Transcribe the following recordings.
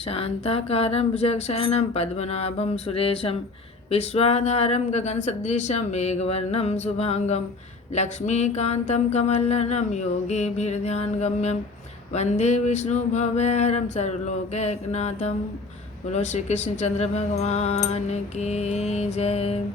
शान्ताकारं भुजगशयनं पद्मनाभं सुरेशं विश्वाधारं गगनसदृशं मेघवर्णं शुभांगं लक्ष्मीकान्तं कमलनयनं योगिभिर्ध्यानगम्यं वन्दे विष्णुभवहरं सर्वलोकैकनाथं। बोलो श्री कृष्ण चंद्र भगवान की जय।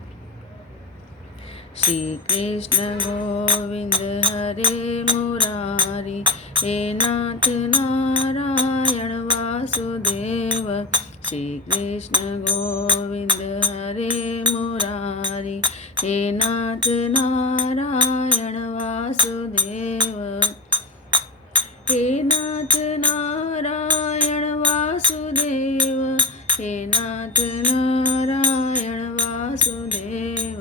श्री कृष्ण गोविंद हरे मुरारी, हे नाथ नारायण वासुदेव। श्री कृष्ण गोविंद हरे मुरारी, हे नाथ नारायण वासुदेव। हे नाथ नारायण वासुदेव, हे नाथ नारायण वासुदेव,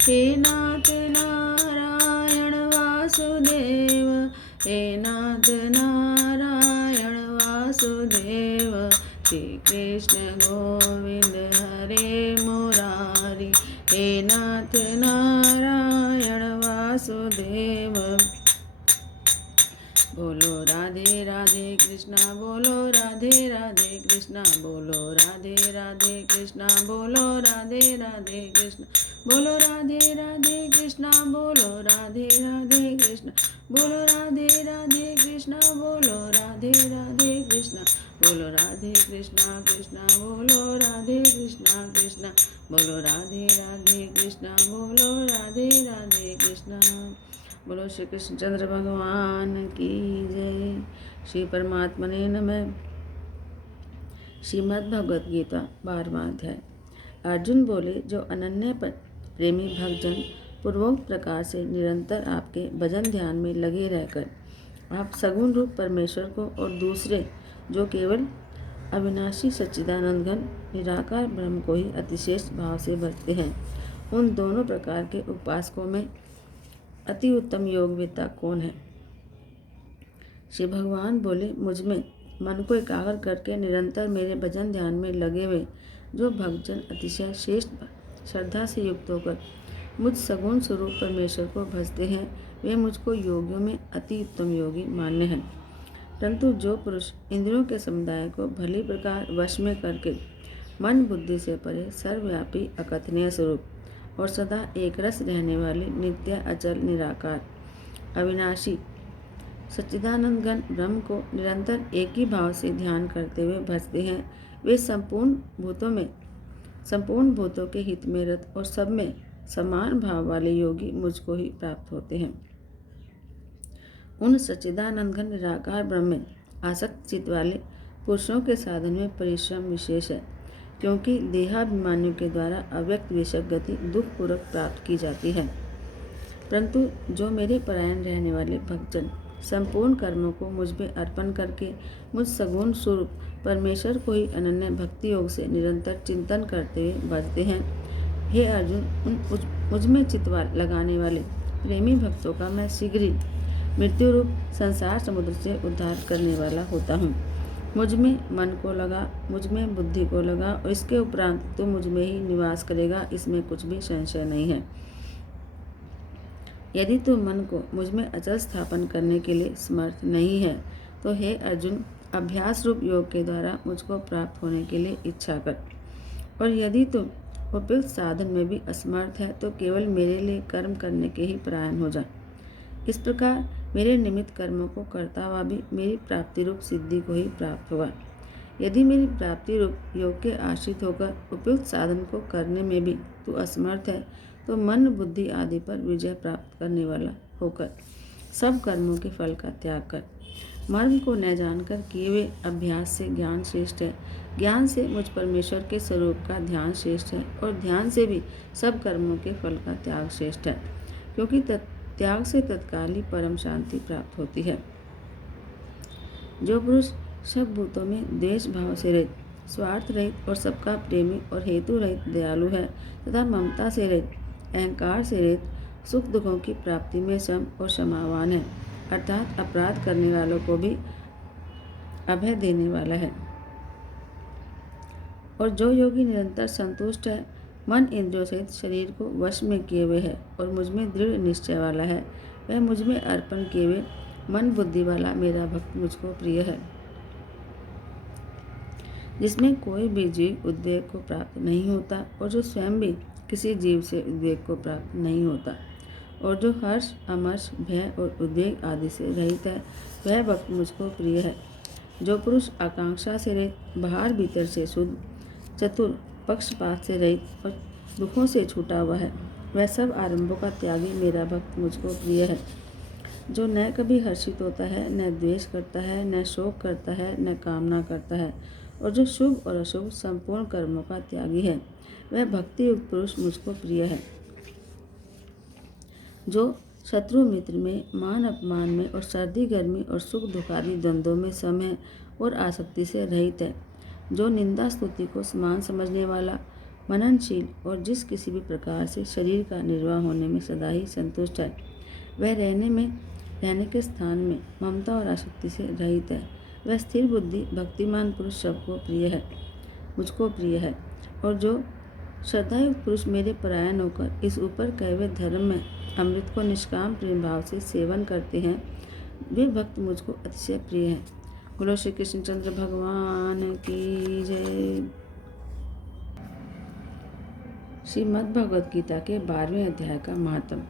हे नाथ नारायण वासुदेव, हे नाथ नारायण वासुदेव। श्री कृष्ण गोविंद हरे मुरारी, हे नाथ नारायण वासुदेव। बोलो राधे राधे कृष्णा, बोलो राधे राधे कृष्णा, बोलो राधे राधे कृष्णा, बोलो राधे राधे कृष्णा, बोलो राधे राधे कृष्णा, बोलो राधे राधे कृष्णा, बोलो राधे राधे कृष्णा, बोलो राधे राधे कृष्णा, बोलो राधे कृष्णा कृष्णा, बोलो राधे कृष्णा कृष्णा, बोलो राधे राधे कृष्णा, बोलो राधे राधे कृष्णा। बोलो श्री कृष्ण चंद्र भगवान की जय। श्री परमात्मने नमः। श्रीमद् भगवद गीता 12वां अध्याय। अर्जुन बोले, जो अनन्य प्रेमी भक्तजन पूर्वोक्त प्रकार से निरंतर आपके भजन ध्यान में लगे रहकर आप सगुण रूप परमेश्वर को और दूसरे जो केवल अविनाशी सच्चिदानंद घन निराकार ब्रह्म को ही अतिशेष भाव से भजते हैं, उन दोनों प्रकार के उपासकों में अति उत्तम योगवेत्ता कौन है? श्री भगवान बोले, मुझ में मन को एकाग्र करके निरंतर मेरे भजन ध्यान में लगे हुए जो भक्तजन अतिशय श्रेष्ठ श्रद्धा से युक्त होकर मुझ सगुण स्वरूप परमेश्वर को भजते हैं, वे मुझको योगियों में अति उत्तम योगी मान्य हैं। परंतु जो पुरुष इंद्रियों के समुदाय को भली प्रकार वश में करके मन बुद्धि से परे सर्वव्यापी अकथनीय स्वरूप और सदा एक रस रहने वाले नित्य अचल निराकार अविनाशी सच्चिदानंद घन ब्रह्म को निरंतर एक ही भाव से ध्यान करते हुए भजते हैं, वे संपूर्ण भूतों के हित में रत और सब में समान भाव वाले योगी मुझको ही प्राप्त होते हैं। उन सच्चिदानंद घन निराकार ब्रह्म में आसक्त चित्त वाले पुरुषों के साधन में परिश्रम विशेष है, क्योंकि देहाभिमानियों के द्वारा अव्यक्त विषय गति दुखपूर्वक प्राप्त की जाती है। परंतु जो मेरे परायण रहने वाले भक्तजन संपूर्ण कर्मों को मुझ में अर्पण करके मुझ सगुण स्वरूप परमेश्वर को ही अनन्य भक्ति योग से निरंतर चिंतन करते हुए भजते हैं, हे अर्जुन, उन मुझ में चित्त लगाने वाले प्रेमी भक्तों का मैं शीघ्र ही मृत्यु रूप संसार समुद्र से उद्धार करने वाला होता हूँ। मुझ में मन को लगा, मुझ में बुद्धि को लगा और इसके उपरांत तो मुझ में ही निवास करेगा, इसमें कुछ भी संशय नहीं है। यदि तू मन को मुझ में अचल स्थापन करने के लिए समर्थ नहीं है तो हे अर्जुन, अभ्यास रूप योग के द्वारा मुझको प्राप्त होने के लिए इच्छा कर। और यदि तू उपयुक्त साधन में भी असमर्थ है तो केवल मेरे लिए कर्म करने के ही परायण हो जा। इस प्रकार मेरे निमित्त कर्मों को करता हुआ भी मेरी प्राप्ति रूप सिद्धि को ही प्राप्त होगा। यदि मेरी प्राप्ति रूप योग के आश्रित होकर उपयुक्त साधन को करने में भी तू असमर्थ है तो मन बुद्धि आदि पर विजय प्राप्त करने वाला होकर सब कर्मों के फल का त्याग कर। मर्म को न जानकर किए हुए अभ्यास से ज्ञान श्रेष्ठ है, ज्ञान से मुझ परमेश्वर के स्वरूप का ध्यान श्रेष्ठ है और ध्यान से भी सब कर्मों के फल का त्याग श्रेष्ठ है, क्योंकि त्याग से तत्काल ही परम शांति प्राप्त होती है। जो पुरुष सब भूतों में द्वेष भाव से रहित, स्वार्थ रहित और सबका प्रेमी और हेतु रहित दयालु है तथा ममता से रहित, अहंकार से रहित, सुख दुखों की प्राप्ति में सम और क्षमावान है, अर्थात अपराध करने वालों को भी अभय देने वाला है। और जो योगी निरंतर संतुष्ट है, मन इंद्रियों सहित शरीर को वश में किए हुए है और मुझ में दृढ़ निश्चय वाला है, वह मुझ में अर्पण किए हुए मन बुद्धि वाला मेरा भक्त मुझको प्रिय है। जिसमें कोई भी जीव उद्वेग को प्राप्त नहीं होता और जो स्वयं भी किसी जीव से उद्वेग को प्राप्त नहीं होता और जो हर्ष, अमर्ष, भय और उद्वेग आदि से रहित है, वह भक्त मुझको प्रिय है। जो पुरुष आकांक्षा से रहित, बाहर भीतर से शुद्ध, चतुर, पक्षपात से रहित और दुखों से छूटा हुआ है, वह सब आरंभों का त्यागी मेरा भक्त मुझको प्रिय है। जो न कभी हर्षित होता है, न द्वेष करता है, न शोक करता है, न कामना करता है और जो शुभ और अशुभ संपूर्ण कर्मों का त्यागी है, वह भक्ति युक्त पुरुष मुझको प्रिय है। जो शत्रु मित्र में, मान अपमान में और सर्दी गर्मी और सुख दुख आदि द्वंद्वों में सम है और आसक्ति से रहित है। जो निंदा स्तुति को समान समझने वाला, मननशील और जिस किसी भी प्रकार से शरीर का निर्वाह होने में सदा ही संतुष्ट है, वह रहने के स्थान में ममता और आसक्ति से रहित है। वह स्थिर बुद्धि भक्तिमान पुरुष सबको प्रिय है, मुझको प्रिय है। और जो श्रद्धायुक्त पुरुष मेरे परायण होकर इस ऊपर कहे हुए धर्म में अमृत को निष्काम प्रेम भाव से सेवन करते हैं, वे भक्त मुझको अतिशय प्रिय हैं। बोलो श्री कृष्णचंद्र भगवान की जय। श्रीमद् भगवद गीता के 12वें अध्याय का महात्म।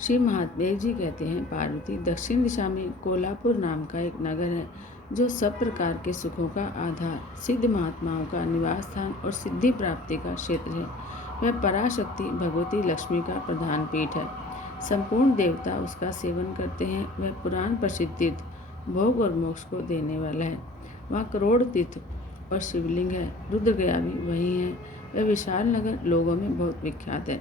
श्री महात्मेय जी कहते हैं, पार्वती, दक्षिण दिशा में कोल्हापुर नाम का एक नगर है जो सब प्रकार के सुखों का आधार, सिद्ध महात्माओं का निवास स्थान और सिद्धि प्राप्ति का क्षेत्र है। वह पराशक्ति भगवती लक्ष्मी का प्रधान पीठ है। संपूर्ण देवता उसका सेवन करते हैं। वह पुराण प्रसिद्ध तीर्थ, भोग और मोक्ष को देने वाला है। वहाँ करोड़ तीर्थ और शिवलिंग है। रुद्रगया भी वही है। वह विशाल नगर लोगों में बहुत विख्यात है।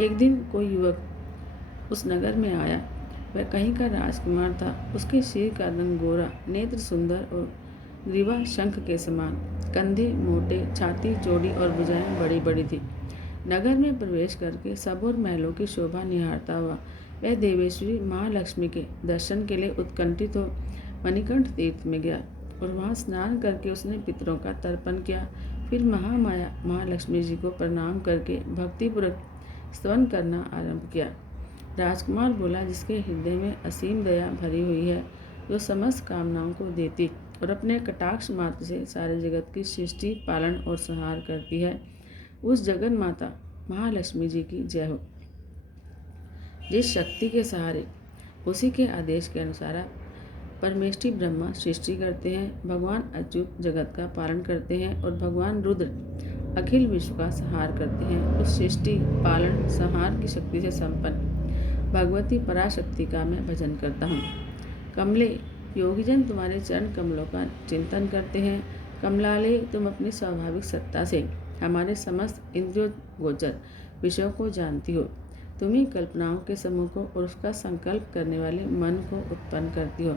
एक दिन कोई युवक उस नगर में आया। वह कहीं का राजकुमार था। उसके सिर का रंग गोरा, नेत्र सुंदर और ग्रीवा शंख के समान, कंधे मोटे, छाती चौड़ी और भुजाएं बड़ी बड़ी थी। नगर में प्रवेश करके सब और महलों की शोभा निहारता हुआ वह देवेश्वरी महालक्ष्मी के दर्शन के लिए उत्कंठित हो मणिकंठ तीर्थ में गया और वहां स्नान करके उसने पितरों का तर्पण किया। फिर महामाया महालक्ष्मी जी को प्रणाम करके भक्तिपूर्वक स्तवन करना आरंभ किया। राजकुमार बोला, जिसके हृदय में असीम दया भरी हुई है, जो समस्त कामनाओं को देती और अपने कटाक्ष मात्र से सारे जगत की सृष्टि, पालन और संहार करती है, उस जगन माता महालक्ष्मी जी की जय हो। जिस शक्ति के सहारे उसी के आदेश के अनुसार परमेष्ठी ब्रह्मा सृष्टि करते हैं, भगवान अच्युत जगत का पालन करते हैं और भगवान रुद्र अखिल विश्व का संहार करते हैं, उस सृष्टि, पालन, संहार की शक्ति से संपन्न भगवती पराशक्ति का मैं भजन करता हूँ। कमले, योगीजन तुम्हारे चरण कमलों का चिंतन करते हैं। कमलाले, तुम अपनी स्वाभाविक सत्ता से हमारे समस्त इंद्रियों गोचर विषयों को जानती हो। तुम ही कल्पनाओं के समूह को और उसका संकल्प करने वाले मन को उत्पन्न करती हो।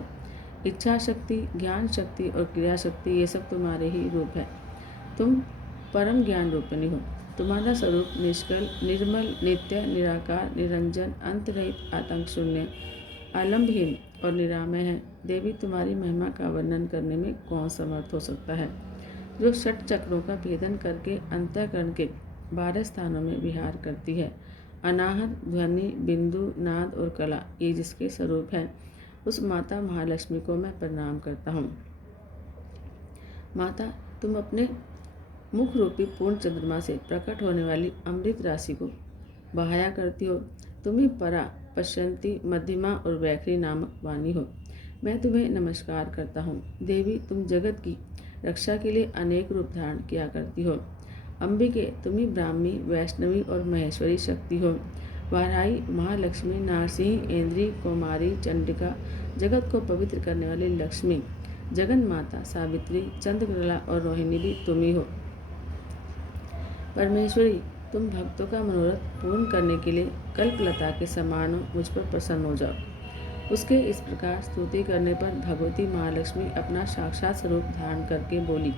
इच्छा शक्ति, ज्ञान शक्ति और क्रिया शक्ति, ये सब तुम्हारे ही रूप है। तुम परम ज्ञान रूपिणी हो। तुम्हारा स्वरूप निष्कल, निर्मल, नित्य, निराकार, निरंजन, अंतरहित, आतंक शून्य, आलम्बहीन और निरामय है। देवी, तुम्हारी महिमा का वर्णन करने में कौन समर्थ हो सकता है, जो षट चक्रों का भेदन करके अंतःकरण के 12 स्थानों में विहार करती है। अनाहत, ध्वनि, बिंदु, नाद और कला, ये जिसके स्वरूप है, उस माता महालक्ष्मी को मैं प्रणाम करता हूँ। माता, तुम अपने मुख रूपी पूर्ण चंद्रमा से प्रकट होने वाली अमृत राशि को बहाया करती हो। तुम ही परा, पश्यंती, मध्यमा और वैखरी नामक वाणी हो। मैं तुम्हें नमस्कार करता हूँ। देवी, तुम जगत की रक्षा के लिए अनेक रूप धारण किया करती हो। अंबिके, तुम ही ब्राह्मी, वैष्णवी और महेश्वरी शक्ति हो। वाराही, महालक्ष्मी, नारसिंही, ऐन्द्री, कौमारी, चंडिका, जगत को पवित्र करने वाली लक्ष्मी, जगन माता, सावित्री, चंद्रकला और रोहिणी भी तुम ही हो। परमेश्वरी, तुम भक्तों का मनोरथ पूर्ण करने के लिए कल्पलता के समान हो, मुझ पर प्रसन्न हो जाओ। उसके इस प्रकार स्तुति करने पर भगवती महालक्ष्मी अपना साक्षात स्वरूप धारण करके बोली,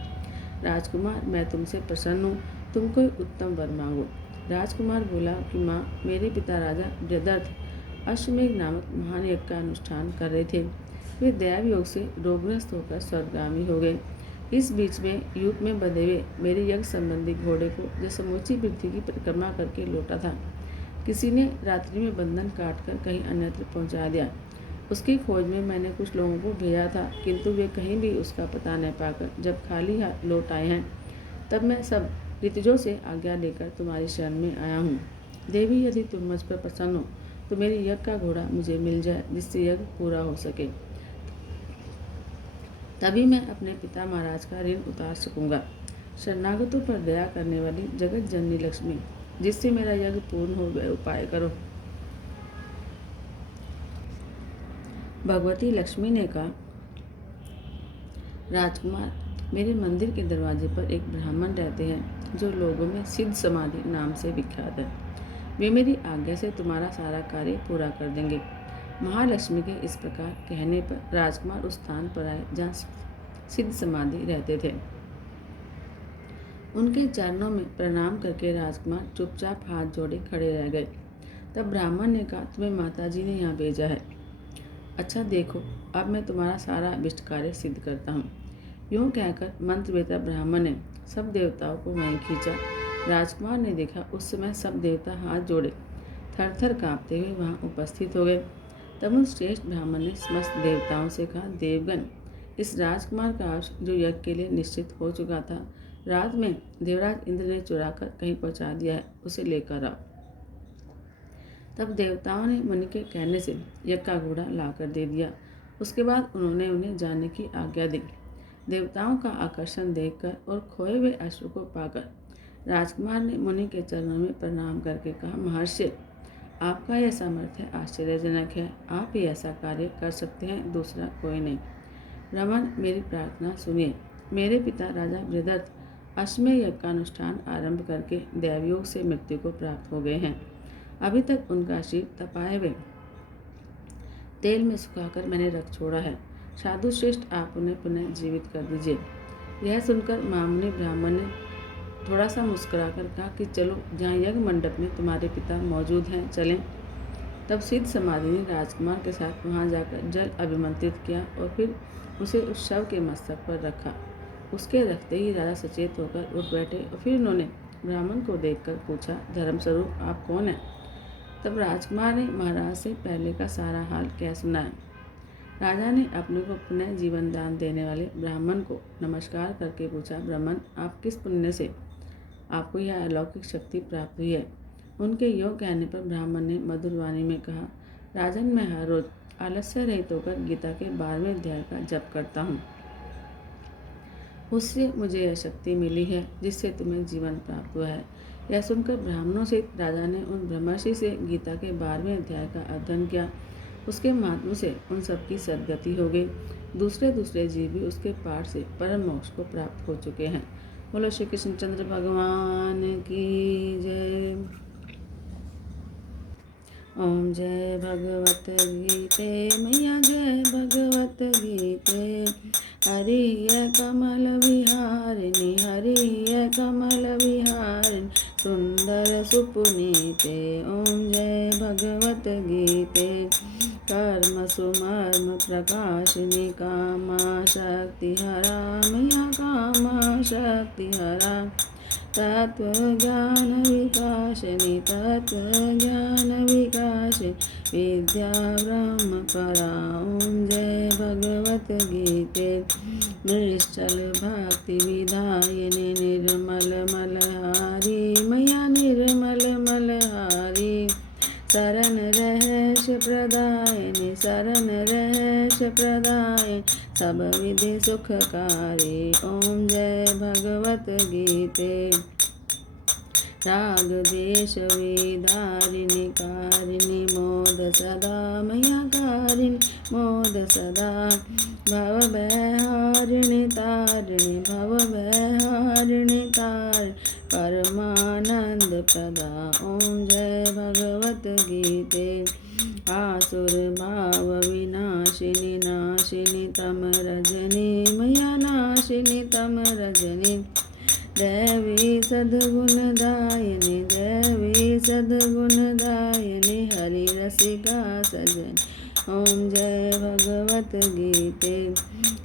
राजकुमार, मैं तुमसे प्रसन्न हूँ। तुम कोई उत्तम वर मांगो। राजकुमार बोला कि माँ, मेरे पिता राजा बृहदर्थ अश्वमेघ नामक महान यज्ञ का अनुष्ठान कर रहे थे। वे दैव योग से रोगग्रस्त होकर स्वर्गगामी हो गए। इस बीच में यूप में बंधे हुए मेरे यज्ञ संबंधी घोड़े को, जो समूची पृथ्वी की परिक्रमा करके लौटा था, किसी ने रात्रि में बंधन काटकर कहीं अन्यत्र पहुंचा दिया। उसकी खोज में मैंने कुछ लोगों को भेजा था, किंतु वे कहीं भी उसका पता न पाकर जब खाली हाथ लौट आए हैं, तब मैं सब ऋतुजों से आज्ञा लेकर तुम्हारी शरण में आया हूँ। देवी, यदि तुम मुझ पर प्रसन्न हो तो मेरी यज्ञ का घोड़ा मुझे मिल जाए, जिससे यज्ञ पूरा हो सके। तभी मैं अपने पिता महाराज का ऋण उतार सकूंगा। शरणागतों पर दया करने वाली जगत जननी लक्ष्मी, जिससे मेरा यज्ञ पूर्ण हो वह उपाय करो। भगवती लक्ष्मी ने कहा, राजकुमार, मेरे मंदिर के दरवाजे पर एक ब्राह्मण रहते हैं जो लोगों में सिद्ध समाधि नाम से विख्यात है। वे मेरी आज्ञा से तुम्हारा सारा कार्य पूरा कर देंगे। महालक्ष्मी के इस प्रकार कहने पर राजकुमार उस स्थान पर आए जहाँ सिद्ध समाधि रहते थे। उनके चरणों में प्रणाम करके राजकुमार चुपचाप हाथ जोड़े खड़े रह गए। तब ब्राह्मण ने कहा, तुम्हें माताजी ने यहाँ भेजा है। अच्छा देखो, अब मैं तुम्हारा सारा अभिष्ट कार्य सिद्ध करता हूँ। यूँ कहकर मंत्रवेता ब्राह्मण ने सब देवताओं को वहीं खींचा। राजकुमार ने देखा, उस समय सब देवता हाथ जोड़े थर थर काँपते हुए वहाँ उपस्थित हो गए। तब उन श्रेष्ठ ब्राह्मण ने समस्त देवताओं से कहा, देवगण, इस राजकुमार का आयुष्य जो यज्ञ के लिए निश्चित हो चुका था, रात में देवराज इंद्र ने चुरा कर कहीं पहुँचा दिया है, उसे लेकर आओ। तब देवताओं ने मुनि के कहने से यज्ञ का घोड़ा लाकर दे दिया। उसके बाद उन्होंने उन्हें जाने की आज्ञा दी। देवताओं का आकर्षण देखकर और खोए हुए अश्व को पाकर राजकुमार ने मुनि के चरणों में प्रणाम करके कहा, महर्षि, आपका यह सामर्थ्य आश्चर्यजनक है। आप ही ऐसा कार्य कर सकते हैं, दूसरा कोई नहीं। ब्राह्मण, मेरी प्रार्थना सुनिए। मेरे पिता राजा बृहदत्त अश्वमेध यज्ञ का अनुष्ठान आरंभ करके दैवयोग से मृत्यु को प्राप्त हो गए हैं। अभी तक उनका शरीर तपाए हुए तेल में सुखाकर मैंने रख छोड़ा है। साधु श्रेष्ठ, आप उन्हें पुनः जीवित कर दीजिए। यह सुनकर महामुनि ब्राह्मण ने थोड़ा सा मुस्कुराकर कहा कि चलो, जहाँ यज्ञ मंडप में तुम्हारे पिता मौजूद हैं, चलें। तब सिद्ध समाधि ने राजकुमार के साथ वहाँ जाकर जल अभिमंत्रित किया और फिर उसे उस शव के मस्तक पर रखा। उसके रखते ही राजा सचेत होकर उठ बैठे और फिर उन्होंने ब्राह्मण को देखकर पूछा, धर्मस्वरूप, आप कौन हैं? तब राजकुमार ने महाराज से पहले का सारा हाल कह सुनाया। राजा ने अपने को पुनः जीवन दान देने वाले ब्राह्मण को नमस्कार करके पूछा, ब्राह्मण, आप किस पुण्य से आपको यह अलौकिक शक्ति प्राप्त हुई है? उनके यों कहने पर ब्राह्मण ने मधुर वाणी में कहा, राजन, मैं हर रोज आलस्य रहित होकर गीता के 12वें अध्याय का जप करता हूँ। उससे मुझे यह शक्ति मिली है जिससे तुम्हें जीवन प्राप्त हुआ है। यह सुनकर ब्राह्मणों से राजा ने उन ब्रह्मर्षि से गीता के 12वें अध्याय का अध्ययन किया। उसके माध्यम से उन सबकी सद्गति हो गई। दूसरे दूसरे जीव भी उसके पाठ से परम मोक्ष को प्राप्त हो चुके हैं। बोलो श्री कृष्णचंद्र भगवान की जय। ओम जय भगवत गीते मैया, जय भगवत गीते। हरि कमल विहारिणी, हरि कमल विहारिणी, सुंदर सुपुनीते। ओम जय भगवत गीते। कर्म सुमर्म प्रकाशिनी, कामा शक्ति हरा मैया, कामा शक्ति हरा। तत्व ज्ञान विकासिनी, तत्व ज्ञान विकासिनी, विद्या ब्रह्म परा। ओम जय भगवत गीते। निश्चल भक्ति विधायिनी, निर्मल मलहारी मैया, निर्मल मलहारी। शरण रहस्य प्रदायिनी, शरण रहस्य प्रदायिनी, सब विधि सुखकारी। ओम जय भगवत गीते। राग देश विदारिणी, कारिणी मोद सदा मैया, कारिणी मोद सदा। भव भयहारिणी तारिणी, भव भयहारिणी तारिणी, परमानंद प्रदा। ओम जय भगवत गीते। आसुर भाव विनाशिनी, नाशिनी तम रजनी मैया, नाशिनी तम रजनी। देवी सद्गुणदायिनी, देवी सद्गुणदायिनी, हरि रसिका सजन। ओम जय भगवत गीते।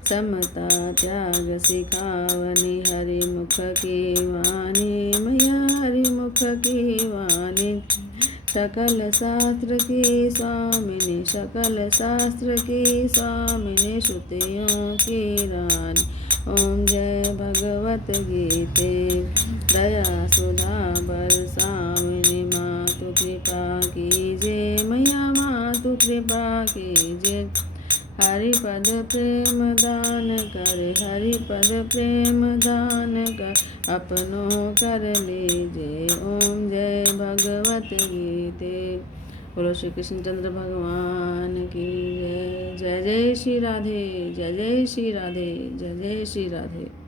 समता त्याग सिखावनी, हरि मुख की वाणी मैया, हरि मुख की वाणी। सकल शास्त्र की स्वामिनी, सकल शास्त्र की स्वामिनी, श्रुतियों की रानी। ओम जय भगवत गीते, दया सुधा बरसाविनी। मातु कृपा कीजिए मैया, मातु कृपा कीजिए। हरिपद प्रेम दान कर, हरिपद प्रेम दान कर, अपनों कर लीजिए। ओम जय भगवत गीते। बोलो श्री कृष्णचंद्र भगवान की जय। जय जय श्री राधे, जय जय श्री राधे, जय जय श्री राधे।